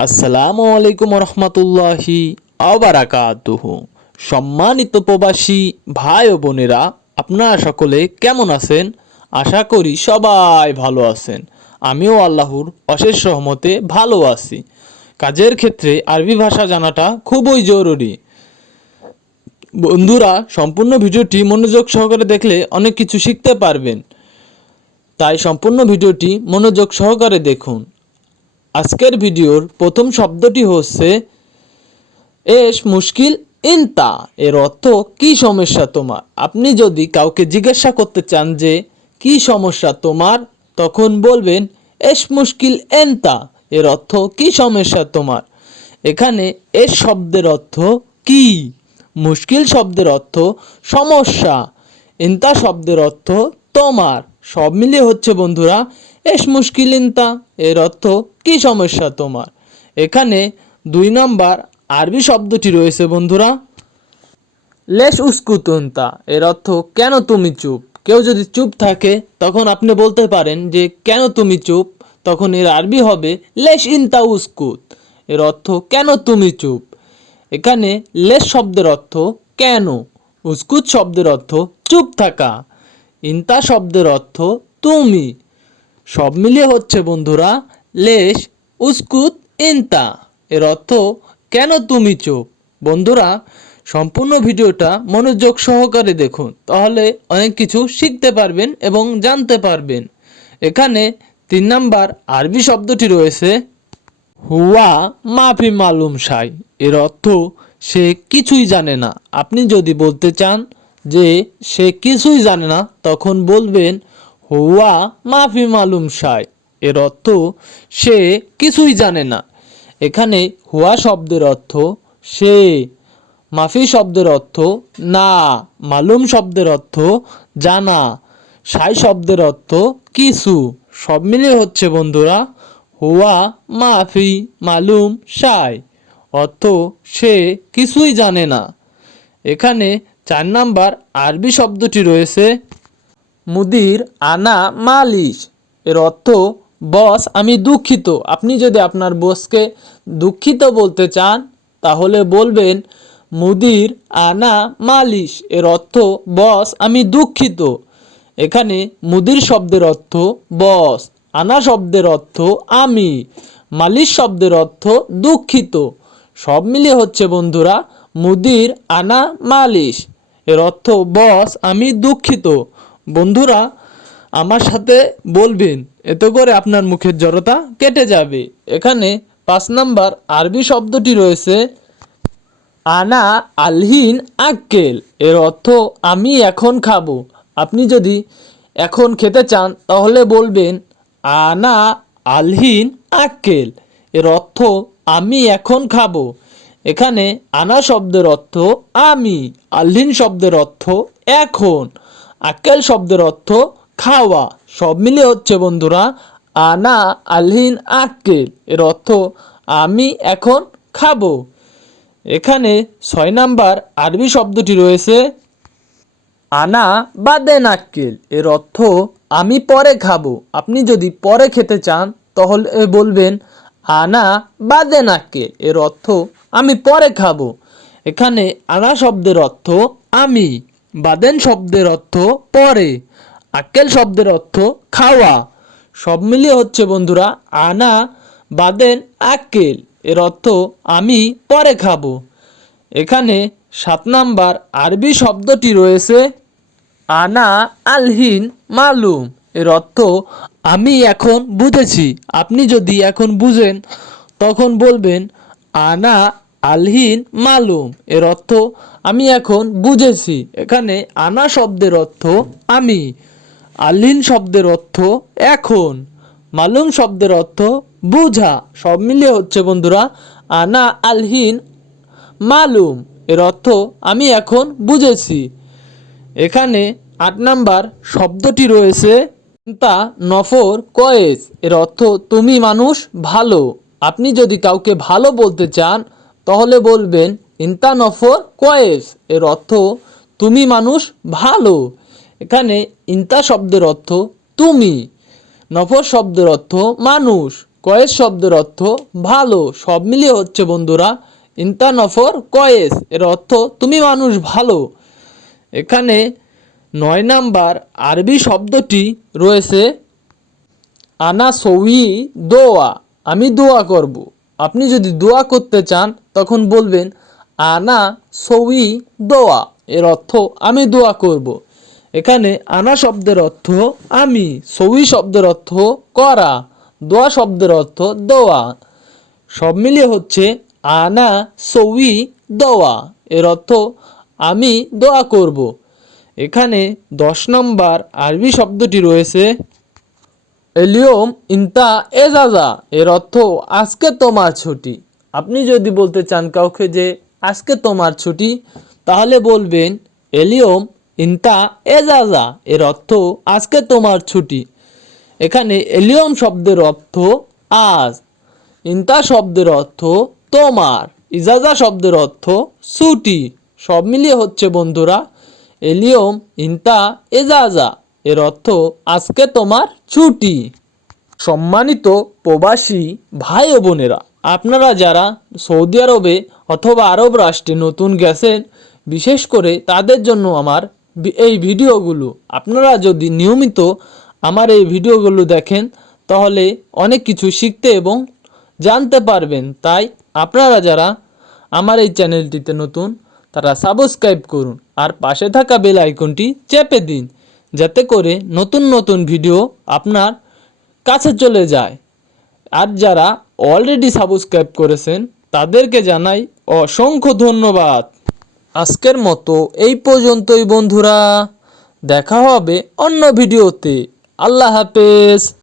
আসসালামু আলাইকুম রহমতুল্লাহি আবারাকাতুহ। সম্মানিত প্রবাসী ভাই ও বোনেরা, আপনারা সকলে কেমন আছেন? আশা করি সবাই ভালো আছেন। আমিও আল্লাহর অশেষ সহমতে ভালো আছি। কাজের ক্ষেত্রে আরবি ভাষা জানাটা খুবই জরুরি। বন্ধুরা, সম্পূর্ণ ভিডিওটি মনোযোগ সহকারে দেখলে অনেক কিছু শিখতে পারবেন। তাই সম্পূর্ণ ভিডিওটি মনোযোগ সহকারে দেখুন। আজকের ভিডিওর প্রথম শব্দটি হচ্ছে এস মুশকিল ইনতা। এর অর্থ, কি সমস্যা তোমার? আপনি যদি কাউকে জিজ্ঞাসা করতে চান যে, কি সমস্যা তোমার? তখন বলবেন, এস মুশকিল এনতা এর অর্থ, কি সমস্যা তোমার? এখানে এস শব্দের অর্থ, কি? মুশকিল শব্দের অর্থ, সমস্যা। ইনতা শব্দের অর্থ, তোমার। সব মিলিয়ে হচ্ছে বন্ধুরা এস মুশকিল ইনতা এর অর্থ, কি সমস্যা তোমার? এখানে দুই নম্বর আরবি শব্দটি রয়েছে বন্ধুরা। লেশ উস্কুতন্তা এর অর্থ, কেন তুমি চুপ? কেউ যদি চুপ থাকে, তখন আপনি বলতে পারেন যে, কেন তুমি চুপ? তখন এর আরবি হবে, লেশ ইনতা উস্কুত। এর অর্থ, কেন তুমি চুপ? এখানে লেশ শব্দের অর্থ, কেন? উস্কুত শব্দের অর্থ, চুপ থাকা। ইনতা শব্দের অর্থ, তুমি। সব মিলিয়ে হচ্ছে বন্ধুরা লেশ উস্কুত ইনতা। এর অর্থ, কেন তুমি চুপ বন্ধুরা, সম্পূর্ণ ভিডিওটা মনোযোগ সহকারে দেখুন, তাহলে অনেক কিছু শিখতে পারবেন এবং জানতে পারবেন। এখানে তিন নাম্বার আরবি শব্দটি রয়েছে, হুয়া মাফি মালুম সাই। এর অর্থ, সে কিছুই জানে না। আপনি যদি বলতে চান যে সে কিছুই জানে না, তখন বলবেন হুয়া মাফি মালুম সাই এর অর্থ, সে কিছুই জানে না। এখানে হুয়া শব্দের অর্থ, সে। মাফি শব্দের অর্থ, না। মালুম শব্দের অর্থ, জানা। সাই শব্দের অর্থ, কিছু। সব মিলিয়ে হচ্ছে বন্ধুরা, হুয়া মাফি মালুম সাই অর্থ, সে কিছুই জানে না। এখানে চার নাম্বার আরবি শব্দটি রয়েছে মুদির আনা মালিশ। এর অর্থ, বস, আমি দুঃখিত। আপনি যদি আপনার বসকে দুঃখিত বলতে চান, তাহলে বলবেন, মুদির আনা মালিশ। এর অর্থ, বস, আমি দুঃখিত। এখানে মুদির শব্দের অর্থ, বস। আনা শব্দের অর্থ, আমি। মালিশ শব্দের অর্থ, দুঃখিত। সব মিলিয়ে হচ্ছে, বন্ধুরা, মুদির আনা মালিশ। এর অর্থ, বস, আমি দুঃখিত। বন্ধুরা, আমার সাথে বলবেন, এতে করে আপনার মুখের জড়তা কেটে যাবে। এখানে পাঁচ নাম্বার আরবি শব্দটি রয়েছে, আনা আলহিন আক্কেল। এর অর্থ, আমি এখন খাব। আপনি যদি এখন খেতে চান, তাহলে বলবেন, আনা আলহিন আক্কেল। এর অর্থ, আমি এখন খাব। এখানে আনা শব্দের অর্থ, আমি। আলহিন শব্দের অর্থ, এখন। আক্কেল শব্দের অর্থ খাওয়া। সব মিলে হচ্ছে বন্ধুরা, আনা আলহিন আক্কেল এর অর্থ, আমি এখন খাব। এখানে ছয় নাম্বার আরবি শব্দটি রয়েছে, আনা বাদে নাক্কেল এর অর্থ, আমি পরে খাব। আপনি যদি পরে খেতে চান, তাহলে বলবেন, আনা বাদে নাক্কেল এর অর্থ, আমি পরে খাব। এখানে আনা শব্দের অর্থ, আমি। বাদেন শব্দের অর্থ পরে, আক্কেল শব্দের অর্থ খাওয়া। সব মিলিয়ে হচ্ছে বন্ধুরা, আনা, বাদেন, আক্কেল। এর অর্থ আমি পরে খাব। এখানে সাত নাম্বার আরবি শব্দটি রয়েছে, আনা, আলহিন, মালুম। এর অর্থ আমি এখন বুঝেছি। আপনি যদি এখন বুঝেন, তখন বলবেন, আনা আলহিন মালুম। এর অর্থ, আমি এখন বুঝেছি। এখানে আনা শব্দের অর্থ, আমি আলহিন শব্দের অর্থ, এখন মালুম শব্দের অর্থ, বুঝা সব মিলিয়ে হচ্ছে বন্ধুরা, আনা আলহিন মালুম। এর অর্থ, আমি এখন বুঝেছি এখানে আট নাম্বার শব্দটি রয়েছে, তা নফর কয়েস এর অর্থ, তুমি মানুষ ভালো আপনি যদি কাউকে ভালো বলতে চান তাহলে বলবেন, ইন্তা নফর কয়েস এর অর্থ, তুমি মানুষ ভালো এখানে ইন্তা শব্দের অর্থ, তুমি নফর শব্দের অর্থ, মানুষ কয়েস শব্দের অর্থ, ভালো সব মিলিয়ে হচ্ছে বন্ধুরা, ইন্তা নফর কয়েস এর অর্থ, তুমি মানুষ ভালো এখানে নয় নাম্বার আরবি শব্দটি রয়েছে, আনা সউই দোয়া আমি দোয়া করব। আপনি যদি দোয়া করতে চান, তখন বলবেন, আনা সৌই দোয়া। এর অর্থ, আমি দোয়া করব। এখানে আনা শব্দের অর্থ, আমি। সৌই শব্দের অর্থ, করা। দোয়া শব্দের অর্থ, দোয়া। সব মিলিয়ে হচ্ছে, আনা সৌই দোয়া। এর অর্থ, আমি দোয়া করব। এখানে দশ নম্বর আরবি শব্দটি রয়েছে এলিয়ম ইন্তা এজাজা, এর অর্থ, আজকে তোমার ছুটি। আপনি যদি বলতে চান কাউকে যে, আজকে তোমার ছুটি, তাহলে বলবেন, এলিয়ম ইন্তা এজাজা, এর অর্থ, আজকে তোমার ছুটি। এখানে এলিয়ম শব্দের অর্থ, আজ। ইন্তা শব্দের অর্থ, তোমার। ইজাজা শব্দের অর্থ, ছুটি। সব মিলিয়ে হচ্ছে বন্ধুরা, এলিয়ম ইন্তা এজাজা। এর অর্থ, আজকে তোমার ছুটি। সম্মানিত প্রবাসী ভাই ও বোনেরা, আপনারা যারা সৌদি আরবে অথবা আরব রাষ্ট্রে নতুন গেছেন, বিশেষ করে তাদের জন্য আমার এই ভিডিওগুলো, আপনারা যদি নিয়মিত আমার এই ভিডিওগুলো দেখেন, তাহলে অনেক কিছু শিখতে এবং জানতে পারবেন। তাই আপনারা যারা আমার এই চ্যানেলটিতে নতুন, তারা সাবস্ক্রাইব করুন আর পাশে থাকা বেল আইকনটি চেপে দিন। যাতে করে নতুন নতুন ভিডিও আপনার কাছে চলে যায়। আর যারা অলরেডি সাবস্ক্রাইব করেছেন, তাদেরকে জানাই অসংখ্য ধন্যবাদ। আজকের মতো এই পর্যন্তই বন্ধুরা। দেখা হবে অন্য ভিডিওতে আল্লাহ হাফেজ।